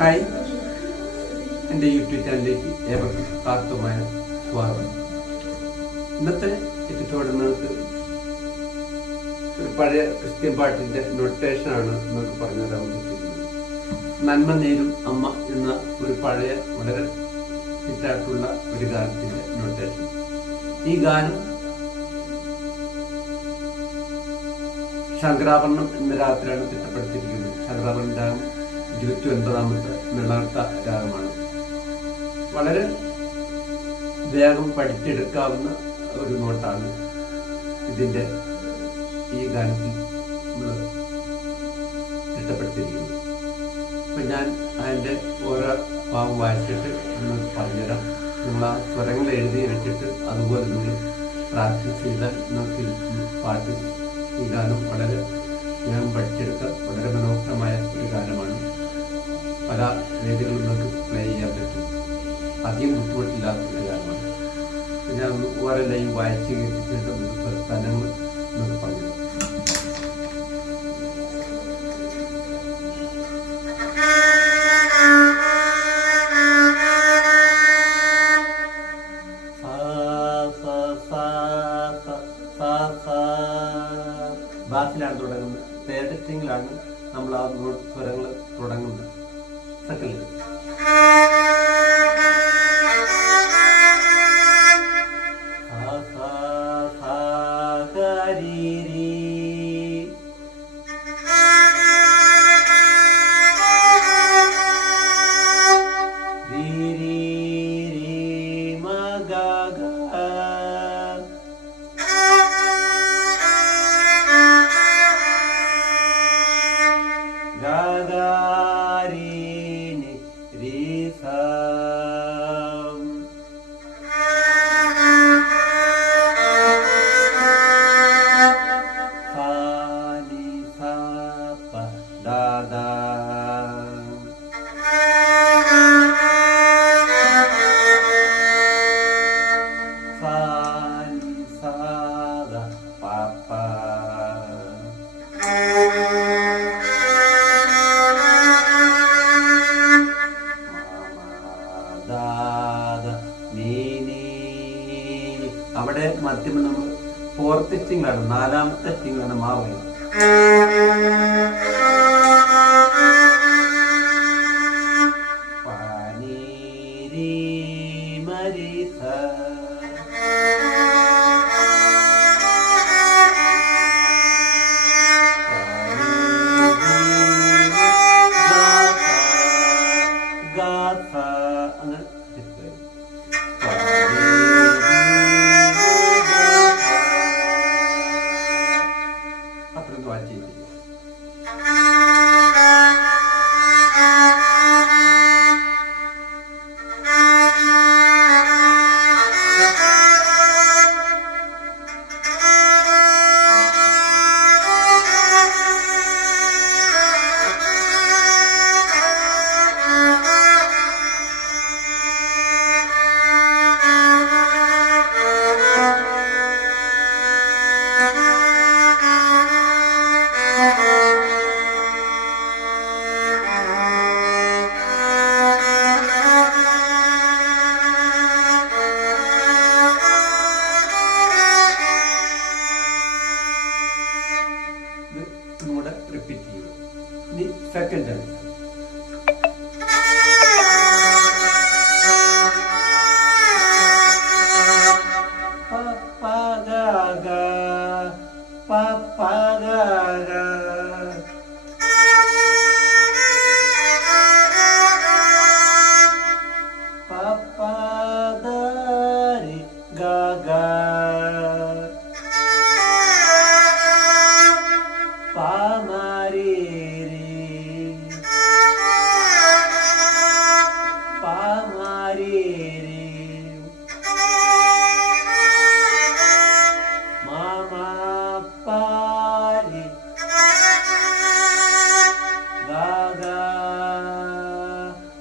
Hi, എൻ്റെ YouTube ചാനലിലേക്ക് ഏവർക്കും ആർത്തമായ സ്വാഗതം. ഇന്നത്തെ എപ്പിസോഡ് നമുക്ക് ഒരു പഴയ ക്രിസ്ത്യൻ പാട്ടിൻ്റെ നൊട്ടേഷനാണ് നമുക്ക് പറഞ്ഞു തരാൻ ഉദ്ദേശിക്കുന്നത്. നന്മ നേരും അമ്മ എന്ന ഒരു പഴയ വളരെ ഹിറ്റായിട്ടുള്ള ഒരു ഗാനത്തിൻ്റെ നൊട്ടേഷൻ. ഈ ഗാനം ശങ്കരാഭരണം എന്ന രാഗത്തിലാണ് തിട്ടപ്പെടുത്തിയിരിക്കുന്നത്. ശങ്കരാഭരണം രാഗം 29ാമത്തെ മേളകർത്ത രാഗമാണ്. വളരെ വേഗം പഠിച്ചെടുക്കാവുന്ന ഒരു നോട്ടാണ് ഇതിൻ്റെ ഈ ഗാനത്തിൽ നമ്മൾ തിട്ടപ്പെടുത്തിയിരിക്കുന്നത്. അപ്പം ഞാൻ അതിൻ്റെ ഓരോ ഭാവം വായിച്ചിട്ട് നിങ്ങൾക്ക് പറഞ്ഞുതരാം. നിങ്ങൾ ആ സ്വരങ്ങൾ എഴുതി വെച്ചിട്ട് അതുപോലെ നിങ്ങൾ പ്രാക്ടീസ് ചെയ്താൽ നിങ്ങൾക്ക് പാട്ട് ഈ ഗാനം വളരെ വേഗം പഠിച്ചെടുക്കാൻ വളരെ മനോഹരമായ ഒരു ഗാനമാണ്. പല വേദികളിൽ നിങ്ങൾക്ക് പ്ലേ ചെയ്യാൻ പറ്റും. അധികം ബുദ്ധിമുട്ടില്ലാത്ത ഒരു ഗാനമാണ്. ഞാൻ ഓരോ ലൈൻ വായിച്ച് കേട്ടിട്ട് സ്ഥലങ്ങൾ നിങ്ങൾക്ക് പറഞ്ഞു. ബാസിലാണ് തുടങ്ങുന്നത്. തേർഡ് സ്ട്രിങ്ങിലാണ് നമ്മൾ ആ സ്വരങ്ങൾ തുടങ്ങുന്നത്. സെക്കൻഡ് ഗാഗാരീനി രീസം ഫാനി സാപ ദാദാ ഫാനി സാദ പാപ്പ അവിടെ മധ്യമ നമ്മൾ ഫോർത്ത് സ്ട്രിങ്ങിലാണ്, 4ാമത്തെ സ്ട്രിങ്ങിലാണ് മാ വരുന്നത്. പനീരി മരിസ ഗാഥ അങ്ങനെ കൂടെ റിപ്പീറ്റ് ചെയ്യും. ഇനി സെക്കൻഡ് ആണ്.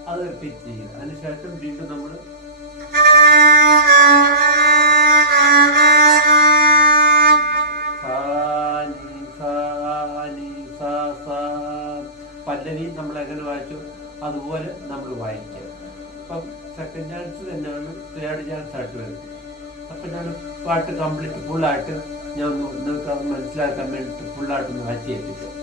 അത് റിപ്പീറ്റ് ചെയ്യും. അതിനുശേഷം വീണ്ടും നമ്മൾ പല്ലവി നമ്മൾ എങ്ങനെ വായിച്ചു? അതുപോലെ നമ്മൾ വായിക്കുക. അപ്പം സെക്കൻഡ് ചാൻസ് തന്നെയാണ് തേർഡ് ചാൻസ് ആയിട്ട് വരുന്നത്. അപ്പം ഞാൻ പാട്ട് കംപ്ലീറ്റ് ഫുള്ളായിട്ട് ഞാൻ നിങ്ങൾക്ക് അത് മനസ്സിലാക്കാൻ വേണ്ടിയിട്ട് ഫുള്ളായിട്ടൊന്ന് വായിച്ച് കേൾപ്പിക്കാം.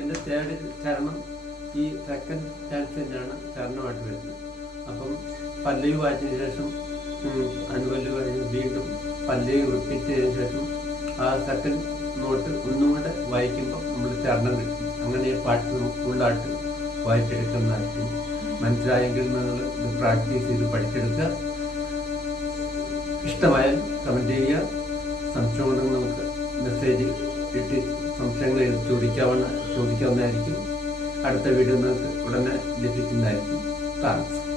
എൻ്റെ തേർഡ് ചരണം ഈ സെക്കൻഡ് ചാൻസ് തന്നെയാണ് ചരണമായിട്ട് വരുന്നത്. അപ്പം പല്ലവി വായിച്ചതിന് ശേഷം അനുപല്ലവി വായിച്ച് വീണ്ടും പല്ലവി റിപ്പീറ്റ് ചെയ്തതിനു ശേഷം ആ സെക്കൻഡ് നോട്ട് ഒന്നും കൂടെ വായിക്കുമ്പോൾ നമ്മൾ ചരണം കിട്ടും. അങ്ങനെ ഈ പാട്ട് ഫുള്ളായിട്ട് വായിച്ചെടുക്കുന്നതായിരിക്കും. മനസ്സിലായെങ്കിൽ നിങ്ങൾ ഇത് പ്രാക്ടീസ് ചെയ്ത് പഠിച്ചെടുക്കുക. ഇഷ്ടമായാൽ കമൻറ്റ് ചെയ്യുക. സംശയമുണ്ടെങ്കിൽ നമുക്ക് മെസ്സേജ് ഇട്ട് സംശയങ്ങൾ ചോദിക്കാവുന്നതായിരിക്കും. അടുത്ത വീഡിയോ നിങ്ങൾക്ക് ഉടനെ ലഭിക്കുന്നതായിരിക്കും. താങ്ക്സ്.